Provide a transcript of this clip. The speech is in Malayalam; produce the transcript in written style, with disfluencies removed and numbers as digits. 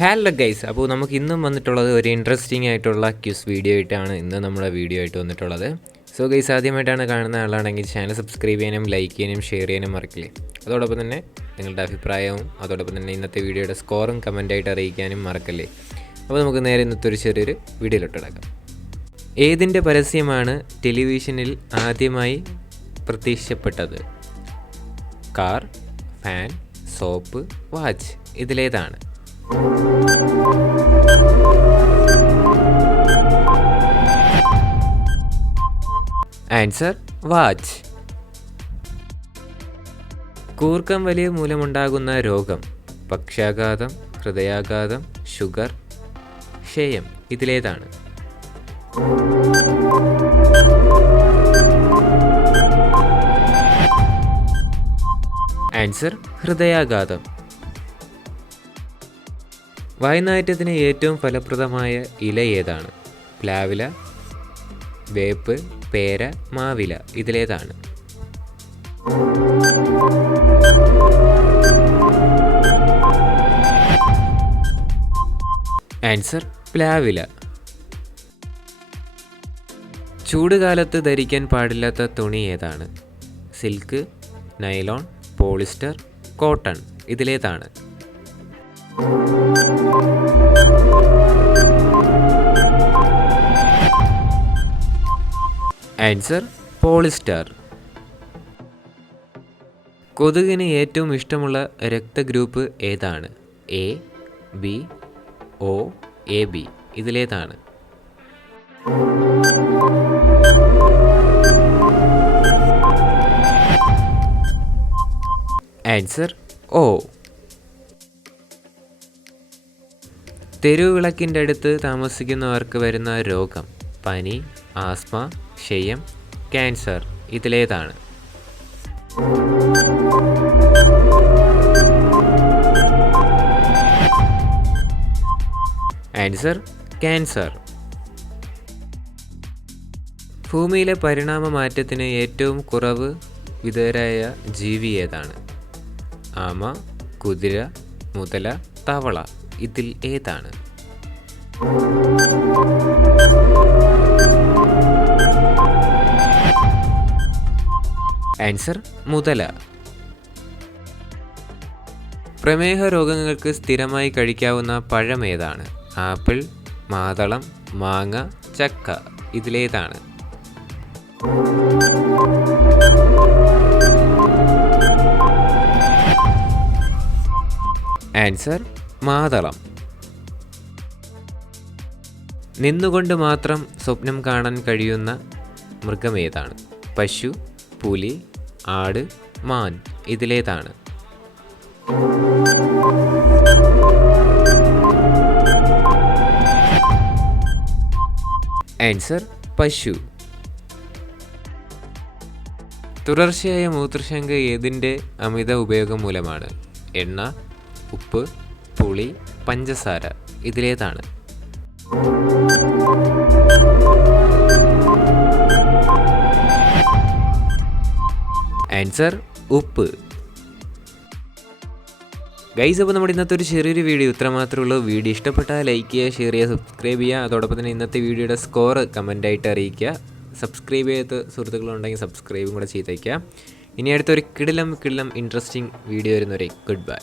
ഹലോ ഗൈസ്, അപ്പോൾ നമുക്ക് ഇന്നും വന്നിട്ടുള്ളത് ഒരു ഇൻട്രസ്റ്റിംഗ് ആയിട്ടുള്ള ക്യൂസ് വീഡിയോ ആയിട്ടാണ് ഇന്ന് നമ്മുടെ വീഡിയോ ആയിട്ട് വന്നിട്ടുള്ളത്. സോ ഗൈസ്, ആദ്യമായിട്ടാണ് കാണുന്ന ആളാണെങ്കിൽ ചാനൽ സബ്സ്ക്രൈബ് ചെയ്യാനും ലൈക്ക് ചെയ്യാനും ഷെയർ ചെയ്യാനും മറക്കില്ലേ. അതോടൊപ്പം തന്നെ നിങ്ങളുടെ അഭിപ്രായവും അതോടൊപ്പം തന്നെ ഇന്നത്തെ വീഡിയോയുടെ സ്കോറും കമൻറ്റായിട്ട് അറിയിക്കാനും മറക്കല്ലേ. അപ്പോൾ നമുക്ക് നേരെ ഇന്നത്തെ ഒരു ചെറിയൊരു വീഡിയോയിലോട്ടിടക്കാം. ഏതിൻ്റെ പരസ്യമാണ് ടെലിവിഷനിൽ ആദ്യമായി പ്രത്യക്ഷപ്പെട്ടത്? Car, fan, soap, watch. ഇതിലേതാണ്? Answer watch. കൂർക്കം വലിയ മൂലമുണ്ടാകുന്ന രോഗം? പക്ഷാഘാതം, ഹൃദയാഘാതം, ഷുഗർ, ക്ഷയം. ഇതിലേതാണ്? ആൻസർ ഹൃദയാഘാതം. വായ്നാറ്റത്തിന് ഏറ്റവും ഫലപ്രദമായ ഇല ഏതാണ്? പ്ലാവില, വേപ്പ്, പേര, മാവില. ഇതിലേതാണ്? ആൻസർ പ്ലാവില. ചൂടുകാലത്ത് ധരിക്കാൻ പാടില്ലാത്ത തുണി ഏതാണ്? Silk, nylon, polyester, cotton. ഇതിലേതാണ്? Answer polyester. കൊതുകിന് ഏറ്റവും ഇഷ്ടമുള്ള രക്തഗ്രൂപ്പ് ഏതാണ്? A, B, O, A B. ഇതിലേതാണ്? Answer O. തെരുവിളക്കിൻ്റെ അടുത്ത് താമസിക്കുന്നവർക്ക് വരുന്ന രോഗം? പനി, ആസ്മ, ക്ഷയം, ക്യാൻസർ. ഇതിലേതാണ്? Answer cancer. ഭൂമിയിലെ പരിണാമ മാറ്റത്തിന് ഏറ്റവും കുറവ് വിധേയരായ ജീവി ഏതാണ്? ആമ, കുതിര, മുതല, തവള. ഇതിൽ ഏതാണ്? ആൻസർ മുതല. പ്രമേഹ രോഗങ്ങൾക്ക് സ്ഥിരമായി കഴിക്കാവുന്ന പഴം ഏതാണ്? ആപ്പിൾ, മാതളം, മാങ്ങ, ചക്ക. ഇതിലേതാണ്? ആൻസർ മാതളം. നിന്നുകൊണ്ട് മാത്രം സ്വപ്നം കാണാൻ കഴിയുന്ന മൃഗം ഏതാണ്? പശു, പുലി, ആട്, മാൻ. ഇതിലേതാണ്? ആൻസർ പശു. തുടർച്ചയായ മൂത്രശങ്ക ഏതിൻ്റെ അമിത ഉപയോഗം മൂലമാണ്? എണ്ണ, ഉപ്പ്, പുളി, പഞ്ചസാര. ഇതിലേതാണ്? ആൻസർ ഉപ്പ്. ഗൈസ്, അപ്പോൾ നമ്മുടെ ഇന്നത്തെ ഒരു ചെറിയൊരു വീഡിയോ ഇത്ര മാത്രമേ ഉള്ളൂ. വീഡിയോ ഇഷ്ടപ്പെട്ടാൽ ലൈക്ക് ചെയ്യുക, ഷെയർ ചെയ്യുക, സബ്സ്ക്രൈബ് ചെയ്യുക. അതോടൊപ്പം തന്നെ ഇന്നത്തെ വീഡിയോയുടെ സ്കോർ കമൻറ്റായിട്ട് അറിയിക്കുക. സബ്സ്ക്രൈബ് ചെയ്യാത്ത സുഹൃത്തുക്കളുണ്ടെങ്കിൽ സബ്സ്ക്രൈബും കൂടെ ചെയ്തേക്കുക. ഇനി അടുത്തൊരു കിടിലം ഇൻട്രസ്റ്റിംഗ് വീഡിയോ വരുന്നവരെ ഗുഡ് ബൈ.